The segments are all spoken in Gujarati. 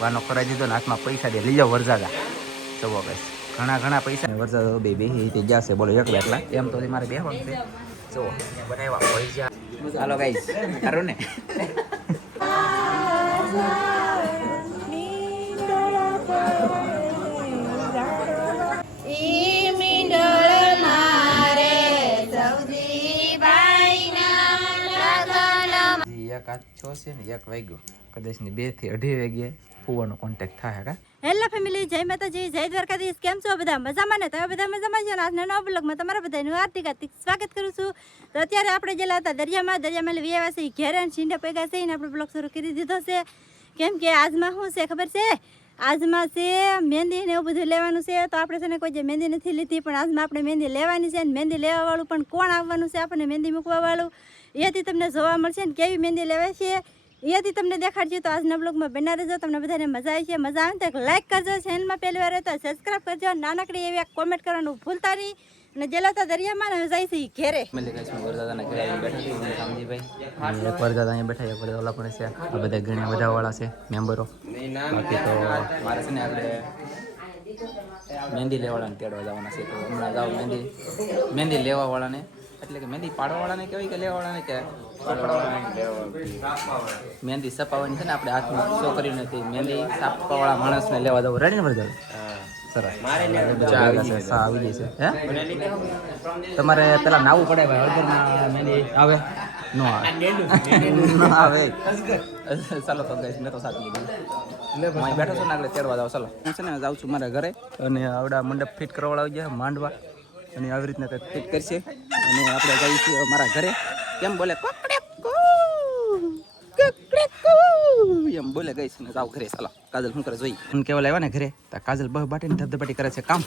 વાનો કરાવી દીધો ને હાથમાં પૈસા દે લઈ જાઓ વરસાદા જવો બસ ઘણા પૈસા વરસાદ બે જશે બોલો એકલા એકલા એમ તો મારે બેહવાનું છે જો બનાવ્યા પૈસા હાલો ગાઈસ સારું ને છો છે ને 1 વાગ્યો કદાચ ને 2 થી 2:30 વાગ્યે ફુવાનો કોન્ટેક્ટ થાય કા હેલો ફેમિલી જય માતાજી જય દ્વારકાધીશ કેમ છો બધા મજામાં ને તમે બધા મજામાં છો ને આજના નવા બ્લોગમાં તમારા બધાનું હાર્દિક સ્વાગત કરું છું તો અત્યારે આપણે જેલા હતા દરિયામાં વિયાવાસી ઘેરે છીંડા પૈગા છે ને આપણે બ્લોગ શરૂ કરી દીધો છે કેમ કે આજમાં શું છે ખબર છે આજમાં છે મહેંદી ને એવું બધું લેવાનું છે તો આપણે છે ને કોઈ જે મહેંદી નથી લીધી પણ આજમાં આપણે મહેંદી લેવાની છે ને મહેંદી લેવા વાળું પણ કોણ આવવાનું છે આપણને મહેંદી મૂકવા વાળું એથી તમને જોવા મળશે ને કેવી મહેંદી લેવાય છે એથી તમને દેખાડજો તો આજના બ્લોગમાં બના રહેજો તમને બધાને મજા આવી છે મજા આવે તો લાઈક કરજો ચેનલમાં પહેલી વાર તો સબસ્ક્રાઈબ કરજો નાનકડી એવી કોમેન્ટ કરવાનું ભૂલતા નહીં અને જેલા દરિયામાં ને જાય છે ઘેરે વરદાદાના ઘરે આવીને બેઠા છે શામજીભાઈ એક વરદાદા અહીંયા બેઠા એક વરદાદા ઓલા પણ છે આ બધા ઘણા બધા વાળા છે મેમ્બરો બાકી તો મારે છે ને આપણે મહેંદી લેવાવાળાને તેડવા જવાના છે તો હમણાં જાવ મહેંદી લેવાવાળાને એટલે કે મહેંદી પાડવાવાળાને કહેવાય કે લેવાવાળાને કે મહેંદી સપાવવાની છે ને આપણે હાથમાં છોકરી નથી મહેંદી સાપવાવાળા માણસને લેવા જવું રેડી ને વરદાદા સરસ આવી જશે હે તમારે પેલા નાવું પડે ભાઈ હળદરમાં મહેંદી આવે નો આવે ચાલો તો ગઈશ મેં તો સાચું કીધું હું બેઠો છું ને આગળ તેડવા જાવ ચાલો હું છે ને જાઉં છું મારા ઘરે અને આવડા મંડપ ફિટ કરવાવાળા આવી ગયા માંડવા અને આવી રીતના કંઈક ફિટ કરશે અને આપણે જઈએ છીએ મારા ઘરે કેમ બોલે એમ બોલે ગઈશ ને જાવ ઘરે ચાલો કાજલ શું કરે જોઈ હું કેવલ આવ્યા ને ઘરે તો કાજલ બહ બાટીને ધબધબાટી કરે છે કામ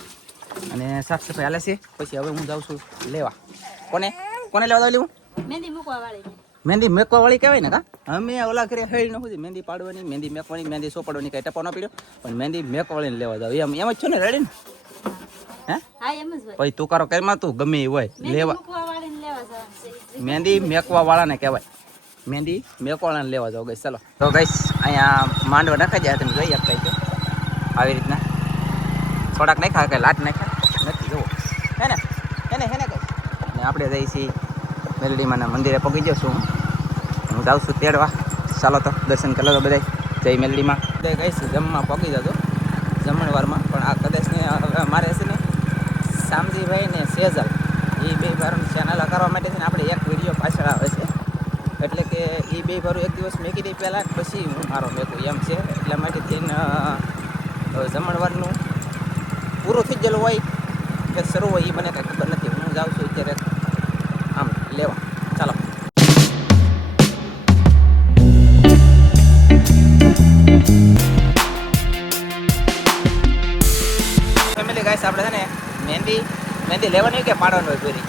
અને સાફ સફાઈ હાલે છે પછી હવે હું જાઉં છું લેવા કોને લેવા જાવ લેવું મહેંદી મૂકવા વાળી મહેંદી મેકવા વાળી કહેવાય ને કા અમે ઓલા ઘરે હેડ ન હોય મહેંદી પાડવાની મહેંદી મેકવાની મહેંદી સોપાડવાની કઈ ટપો ન પીડ્યો પણ મહેંદી મેકવા વાળીને લેવા જાવ એમ જ છો ને રેડી ને હે હા એમ જ હોય પછી તું કારો કરીમાં તું ગમે એ હોય લેવા મૂકવા વાળીને લેવા જવાનું મહેંદી મેકવા વાળાને કહેવાય મહેંદી મેકવાળાને લેવા જાવ ગઈશ ચાલો તો ગઈશ અહીંયા માંડવા નાખી જાય તમે જોઈ આપતા તો આવી રીતના થોડાક નાખ્યા કે લાટ નાખ્યા નથી જુઓ હે ને ગઈ અને આપણે જઈએ છીએ મેલડીમાંના મંદિરે પગી જશું હું જાઉં છું તેડવા ચાલો તો દર્શન કરી લો બધા જય મેલડીમાં બધા ગઈશ જમવા પગી જજો જમણવારમાં પણ આ કદાચ ને મારે છે ને શામજીભાઈ ને સેજલ એ બે ભાઈનું ચેનલ કરવા માટે છે ને આપણે એક વિડીયો પાછળ આવે છે એટલે કે એ બે ભારું એક દિવસ મેકી દઈ પહેલાં પછી હું મારો મેકું એમ છે એટલા માટે થઈને જમણવારનું પૂરું થઈ ગયેલું હોય કે શરૂ હોય એ મને કાંઈ ખબર નથી હું જાઉં છું અત્યારે આમ લેવા ચાલો ફેમિલી ગાઈસ આપણે છે ને મહેંદી લેવાની કે પાડવાની હોય પૂરી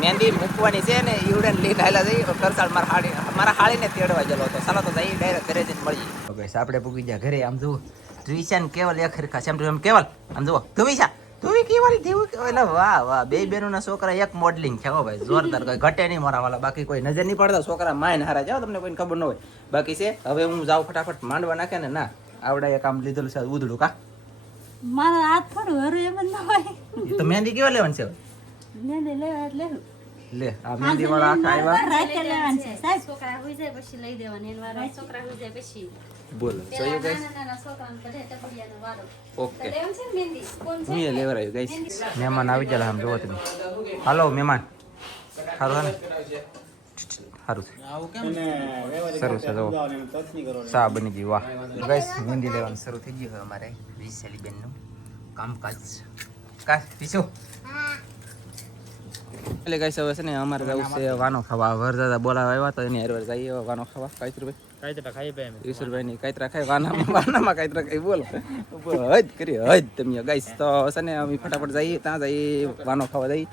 મહેંદી મૂકવાની છે ને ઈવડે લઈને હાલા જઈ કરસાળ મારા હાળીને તેડવા ગયેલો હતો ચાલો તો જઈ ડાયરેક્ટ ઘરે જઈને મળી ઓકે આપણે પૂકી ગયા ઘરે આમ જુઓ ટ્યુશન કેવલ એક હરખા છે એમ કેવલ આમ જુઓ તુવી કેવલ દેવું એટલે વાહ બે બેનોના છોકરા એક મોડલિંગ છે હો ભાઈ જોરદાર કોઈ ઘટે નહીં મારા વાલા બાકી કોઈ નજર નહીં પડતા છોકરા માયને હારા જાઓ તમને કોઈને ખબર ન હોય બાકી છે હવે હું જાઉં ફટાફટ માંડવા નાખે ને ના આવડા એક આમ લીધેલું છે ઉધડું કા મારા હાથ થોડું હરું એમ જ ન હોય એ તો મહેંદી કેવા લેવાની છે મહેંદી લેવા એટલે લે આ મહેંદી વાળા આખા આવ્યા રાતે લેવાની છે સાહેબ છોકરા હોઈ જાય પછી લઈ દેવાની એનો વારો છોકરા હોઈ જાય પછી બોલો જોયું ગાઈસ નાના છોકરાને કઢે ટપડિયાનો વારો ઓકે લેવાનું છે ને મહેંદી કોણ હું એ લેવા આવ્યો ગાઈસ મહેમાન આવી ગયા આમ જોવો તમે હાલો મહેમાન સારું ને સારું છે સારું છે જો સા બની ગઈ વાહ ગાઈસ મહેંદી લેવાનું શરૂ થઈ ગયું હવે અમારે વિશાલી બેનનું કામકાજ કા પીછો એટલે ગાઈસ હવે છે ને અમારે જવું છે વાનો ખાવા વરદાદા બોલાવા આવ્યા તો એની હરવાર જઈએ વાનો ખાવા કાયતરભાઈ ખાઈ બે ઈશ્વરભાઈ ની કાયતરા ખાઈ વાનામાં કાયતરા ખાઈ બોલો હજ કરી હજ તમે ગાઈસ તો છે ને અમે ફટાફટ જઈએ ત્યાં જઈએ વાનો ખાવા જઈએ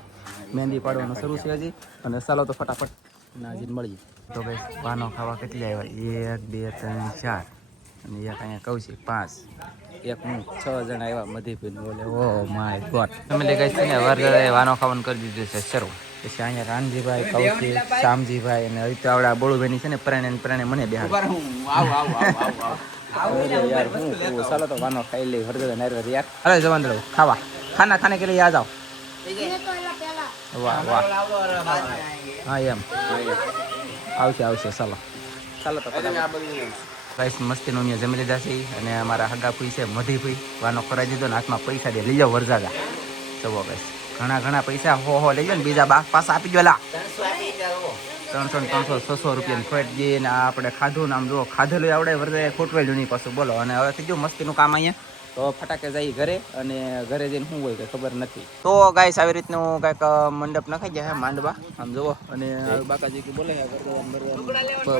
મહેંદી પાડવાનું શરૂ છે હજી અને ચાલો તો ફટાફટ નાજીને મળીએ તો ભાઈ વાનો ખાવા કેટલી આવ્યા 1 2 3 4 અને એક અહીંયા કહું છું 5 એક હું 6 જણા આવ્યા મધીપીને બોલે ઓ માય ગોડ તમે ગાઈસ છે ને વરદાદાએ વાનો ખાવાનું કરી દીધું છે શરૂ પછી અહીંયા રાનજીભાઈ કૌશિક શામજીભાઈ અને હરિતાવડા બોળુભાઈની છે ને પ્રાણે મને બેહાડ यार ચાલો તો વાનો ખાઈ લે વરસાદ નારવા યાર અરે જવાન રહો ખાવા ખાને કે लिए आ जाओ વાહ વાહ હા એમ આવશે ચાલો તો ગાઈસ મસ્તીનું અહીંયા જમી લીધા છે અને અમારા હગા ફૂઈ છે મધી ફૂઈ વાનો કરાવી દીધો ને હાથમાં પૈસા દે લઈ જાઓ વરસાદા જુઓ ગાઈસ ઘણા પૈસા હો લઈ જાઓ ને બીજા પાછા આપી દો લા 300 600 રૂપિયાની ફેટ જે ને આપણે ખાધું ને આમ જુઓ ખાધેલું આવડે વરસાદ ખોટવેલું નહીં પાછું બોલો અને હવે થઈ ગયું મસ્તીનું કામ અહીંયા તો ફટાકે જઈ ઘરે અને ઘરે જઈને શું હોય કે ખબર નથી તો ગાઈસ આવી રીતનું કંઈક મંડપ નખાઈ જાય માંડવા આમ જુઓ અને બાકાજી કે બોલે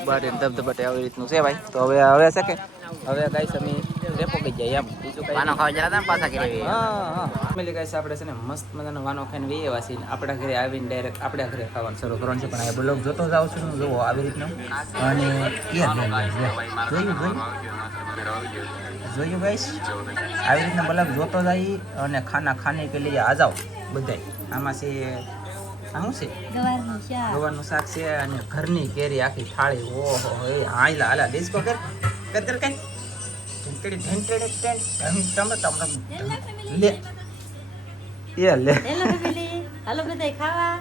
બારે ધબધબાટે આવી રીતનું છે ભાઈ તો હવે છે કે હવે ગાઈસ અમે રેપો ગઈ જાય એમ બીજું કઈ વાનો ખાવા જરા પાછા ઘરે હા ફેમિલી ગાઈસ આપણે છે ને મસ્ત મજાનો વાનો ખાઈને વે એવા છીએ આપણા ઘરે આવીને ડાયરેક્ટ આપણા ઘરે ખાવાનું શરૂ કરવાનું છે પણ આ બ્લોગ જોતો જાવ છું જુઓ આવી રીતનું અને જોયું ગાઈસ આવી રીતના બ્લોગ જોતો જાય અને ખાને કે લઈએ આ જાઓ બધાય આમાં છે આ શું છે ગવારનું શાક છે અને ઘરની કેરી આખી થાળી ઓહો એ હાલા ડિસ્કો કર કઈ લે હાલો બધાય ખાવા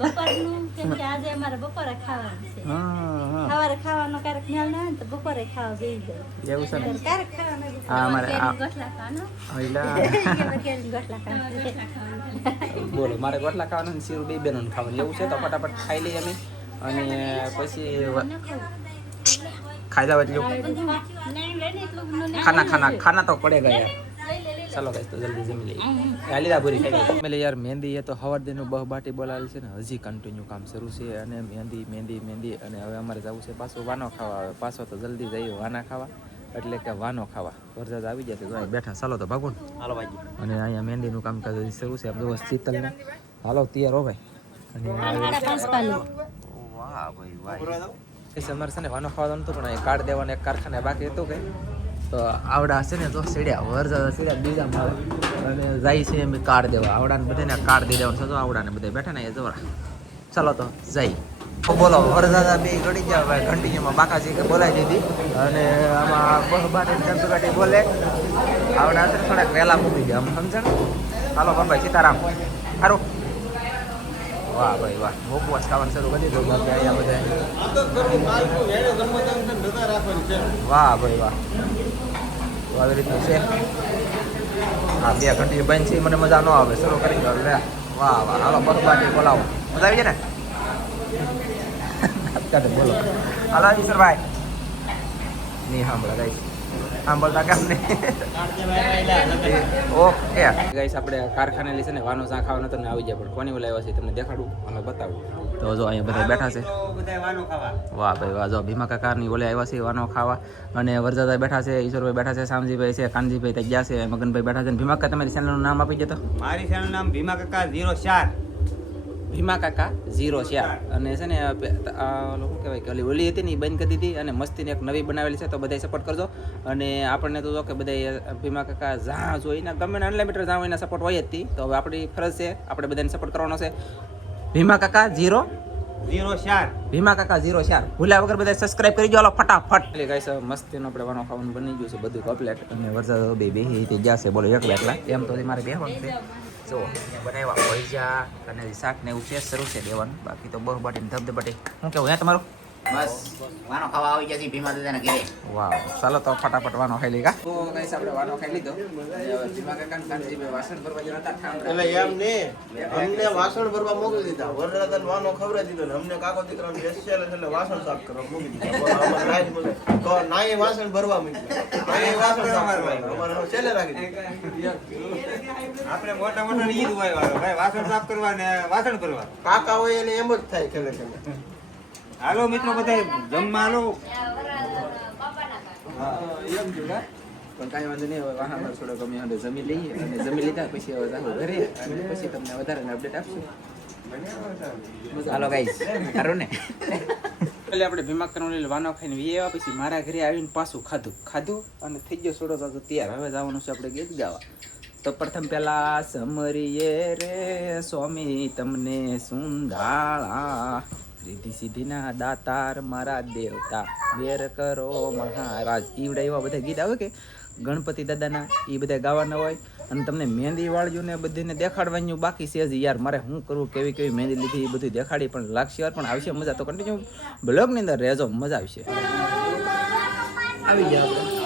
બપોરનું કેમ કે આજે અમારે બપોરે ખાવાનું છે સવારે ખાવાનો ક્યારેક ખ્યાલ ના તો બપોરે ખાવા બેસી જાય એવું છે ને ક્યારેક ખાવાનું હા અમારે ગોઠલા ખાવાનો બોલો મારે ગોટલા ખાવાનું ને શીરું બે બેનોને ખાવાનું એવું છે તો ફટાફટ ખાઈ લઈએ અમે અને પછી ખાઈ જાવ એટલું ખાના તો પડે ગયા ચાલો ગાઈસ તો જલ્દી જમી લઈએ લીલા પૂરી ખાઈ લઈએ યાર મહેંદી એ તો હવાર દિનનું બહબાટી બોલાવેલ છે ને હજી કન્ટિન્યુ કામ શરૂ છે અને મહેંદી અને હવે અમારે જવું છે પાછું વાનો ખાવા હવે પાછો તો જલ્દી જઈએ વાના ખાવા એટલે કે વાનો ખાવા વરસાદ આવી જાય તો બેઠા ચાલો તો ભાગો હાલો ભાઈ અને અહીંયા મહેંદીનું કામકાજ શરૂ છે આમ જો શીતલને હાલો તૈયાર હો ભાઈ અને વાહ ભાઈ વાહ અમારે છે ને વાનો ખાવાનું હતું પણ કાર્ડ દેવાનું એક કારખાને બાકી હતું કે તો આવડા છે ને તો સીડ્યા વરસાદ સીડ્યા બીજા માળે અને જાય છે એમ કાર્ડ દેવા આવડાને બધાને કાર્ડ દઈ દેવાનું છે તો આવડાને બધા બેઠા ને એ જવરા ચાલો તો જઈ બોલો વરસાદ બે ગળી ગયા ભાઈ ઘંટીમાં બાકાજી કે બોલાવી દીધી અને આમાં બહબાટી બોલે આવડા છે થોડાક વહેલા મૂકી ગયા આમ સમજણ હાલો બાપા સીતારામ સારું વાહ ભાઈ વાહ ઉપવાસ ખાવાનું શરૂ કરી દીધું બાકી અહીંયા બધા વાહ ભાઈ વાહ આવી રીતનું છે હા 2 ઘંટી બંધ છે મને મજા ન આવે શરૂ કરી દો લે વાહ હાલો બહબાટી બોલાવો મજા આવી જાય ને બોલો હાલો ઈશ્વરભાઈ નહીં સાંભળો ગાઈસ સાંભળતા કેમ નહીં ઓકે ગાઈસ આપણે કારખાને લઈ છે ને વાનો ચા ખાવાનો તમને આવી જાય પણ કોની બોલાવ્યા છે તમને દેખાડું અને બતાવું તો જો અહીંયા બધા બેઠા છે વાહ ભાઈ વાહ જો ભીમા કાકાની બોલે આવ્યા છે વાનો ખાવા અને વરજાદા બેઠા છે ઈશ્વરભાઈ બેઠા છે શામજીભાઈ છે કાનજીભાઈ ત્યાં ગયા છે મગનભાઈ બેઠા છે ભીમા કાકા તમારી ચેનલનું નામ આપી જતો મારી ચેનલ નામ ભીમા કાકા 04 ભીમા કાકા 04 અને છે ને શું કહેવાય કે ઓલી હતી ને એ બંધ કરી દીધી અને મસ્તીની એક નવી બનાવેલી છે તો બધા સપોર્ટ કરજો અને આપણને તો જો કે બધા ભીમા કાકા જ્યાં જોઈને ગમે અનલિમિટેડ જ્યાં હોય સપોર્ટ હોય જ હતી તો હવે આપણી ફરજ છે આપણે બધાને સપોર્ટ કરવાનો છે ભીમા કાકા 04 ભીમા કાકા 04 ભૂલ્યા વગર બધા સબસ્ક્રાઇબ કરી દો ફટાફટ એટલે ગાઈસ મસ્તીનો આપણે વાનો ખાવાનું બની ગયું છે બધું કમ્પ્લીટ અને વરસાદ બેહી તે જશે બોલો એક બેટલા એમ તો મારે બેહવાનું છે જો બનાવ્યા ભજીયા અને શાક ને એવું છે શરૂ છે દેવાનું બાકી તો બહબાટી ધબધબાટી શું કેવું હે તમારું બસ વાનો ખાવા આવી ગયા છે ભીમા દાદાના ઘરે વાહ ચાલો તો ફટાફટ વાનો ખાઈ લઈ કા તો ગાઈસ આપણે વાનો ખાઈ લીધો ભીમા કાકા કાનજીભાઈ વાસણ ભરવા જતા એટલે એમ ને અમને વાસણ ભરવા મોકલી દીધા વરરાતન વાનો ખવડાવી દીધો ને અમને કાકો દીકરાને બેસ્યા એટલે વાસણ સાફ કરવા મોકલી દીધા તો નાય વાસણ ભરવા મૂક્યા નાય વાસણ સાફ કરવા અમારે છેલ્લે રાખી દીધું આપણે મોટા ઈદ હોય ભાઈ વાસણ સાફ કરવા ને વાસણ ભરવા કાકા હોય એટલે એમ જ થાય ખેલે હાલો મિત્રો બધા જમવા હાલો હા એમ છે કા પણ કાંઈ વાંધો નહીં હવે વાહનમાં થોડો ગમે હવે જમી લઈએ અને જમી લીધા પછી હવે જાઓ ઘરે અને પછી તમને વધારે અપડેટ આપશું હાલો ગાઈસ સારું ને એટલે આપણે ભીમા કરવાનું વાનો ખાઈને વીએ પછી મારા ઘરે આવીને પાછું ખાધું અને થઈ ગયો થોડો તો તૈયાર હવે જવાનું છે આપણે ગીત ગાવા તો પ્રથમ પેલા સમરીએ રે સ્વામી તમને સુંધાળા રીધી સીધીના દાતાર મારા દેવતા બેર કરો મહારાજ ઈવડા એવા બધા ગીત આવે કે ગણપતિ દાદાના એ બધા ગાવાના હોય અને તમને મહેંદી વાળ્યું ને બધીને દેખાડવાનું બાકી છે જ યાર મારે શું કરવું કેવી કેવી મહેંદી લીધી એ બધું દેખાડી પણ લાગશે યાર પણ આવશે મજા તો કન્ટિન્યુ બ્લોગની અંદર રહેજો મજા આવશે આવી ગયા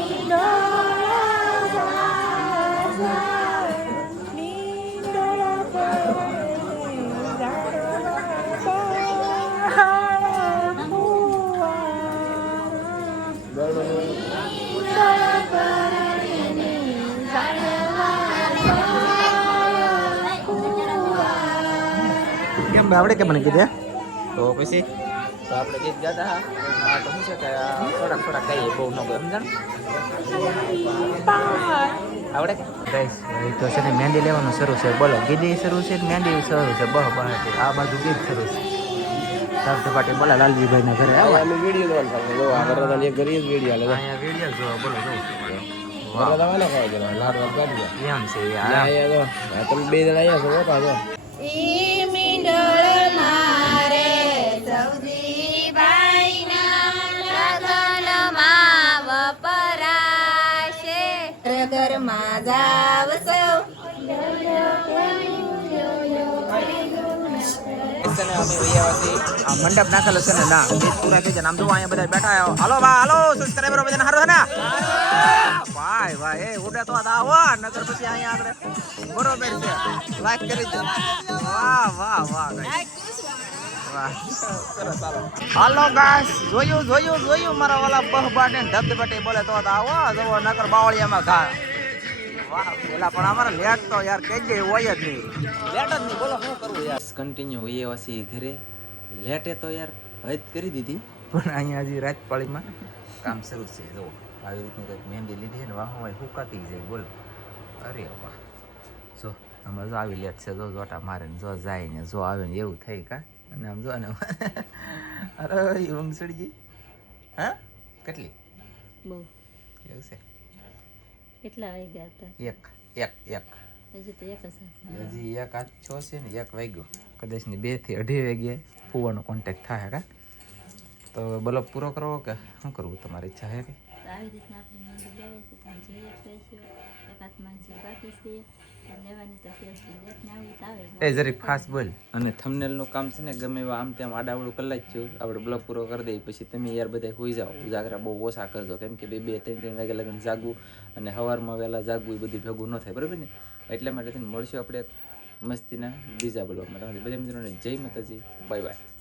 કેમ આવડે કે મને કીધે તો પછી તો આપણે ગીત ગાતા હા તો શું છે કે થોડાક કહીએ બહુ ન ગયો સમજાણ આવડે કે ગાઈસ તો છે ને મહેંદી લેવાનું શરૂ છે બોલો ગીદી શરૂ છે મહેંદી શરૂ છે બહ આ બાજુ ગીત શરૂ છે ધબધબાટી બોલા લાલજીભાઈ ના ઘરે આવ્યા અમે વિડીયો જોવાનું જો આ વરરાજાની એક ઘરે જ વિડીયો આલે અહીંયા વિડીયો જો બોલો જો વરરાજા વાળા ખાવા દેવા લાડ વાત ગાડી એમ છે યાર આયા જો આ તમે બે જણા આયા છો ઓપા જો ઈ મીંડળ મારે સૌજીબાઈના લગનમાં વપરાશે ઘરમાં જાવ સૌ મંડપ નાખેલો છે ને ના ગીત પૂરા થઈ જાય આમ જો અહીંયા બધા બેઠા હાલો બા હાલો સબસ્ક્રાઇબરો બધાને હારો છે ને ભાઈ ભાઈ એ ઉડે તો આવો નગર પછી અહીંયા આગળ બરોબર છે લાઈક કરી દો વાહ વાહ વાહ વાહ સરસ હાલો ગાઈસ જોયું મારા વાલા બહબાને ધબધબાટે બોલે તો આવો જવો નગર બાવળિયામાં ઘા વાહ પેલા પણ અમારા લેટ તો યાર કઈ જાય હોય જ નહીં લેટ જ નહીં બોલો શું કરવું યાર કન્ટિન્યુ હોઈએ વાસી ઘરે લેટે તો યાર હદ કરી દીધી પણ અહીંયા હજી રાતપાળીમાં કામ શરૂ છે જો આવી રીતની કંઈક મહેંદી લીધી ને વાહમાં હુકાતી જાય બોલો અરે વાહ જો આમાં જો આવી લેટ છે જો જોટા મારે ને જો જાય ને જો આવે ને એવું થઈ કા અને આમ જો ને અરે ઊંઘ ચડી ગઈ હા કેટલી બહુ એવું છે કેટલા વાગ્યા હતા એક હજી તો એક જ હતા. હજી એક આજ છો છે ને 1 વાગ્યો કદાચ ને 2 થી 2:30 વાગ્યે ફુવાનો કોન્ટેક્ટ થાય કા તો બોલો પૂરો કરવો કે શું કરવું તમારી ઈચ્છા છે કે તો આવી રીતના આપણે મહેંદી લેવી છે તમે જઈ શકીએ છીએ એક હાથમાં જે બાકી છે એ લેવાની તો ફેરથી લેટને આવી તો આવે એ જરીક ફાસ્ટ બોલ અને થંબનેલનું કામ છે ને ગમે એવા આમ તેમ આડાવડું કરી નાખ્યું આપણે બ્લોગ પૂરો કરી દઈએ પછી તમે યાર બધા હોઈ જાઓ ઉજાગરા બહુ ઓછા કરજો કેમ કે 2-3 વાગ્યા લગન જાગવું અને સવારમાં વહેલા જાગવું એ બધું ભેગું ન થાય બરાબર ને એટલા માટે મળશું આપણે મસ્તીના બીજા બ્લોગમાં બધા મિત્રોને જય માતાજી બાય બાય